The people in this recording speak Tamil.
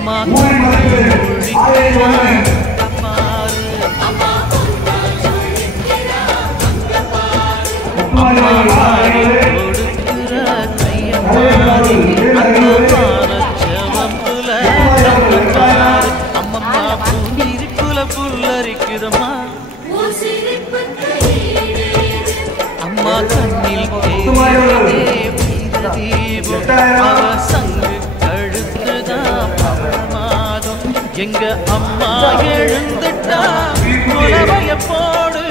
அம்மா அம்மம்மா பூமிக்குல புல்லரிக்குதம்மா அம்மா கண்ணில் சங்கு கழுத்துதான் பரமாதம் எங்க அம்மா எழுந்துட்டா போடு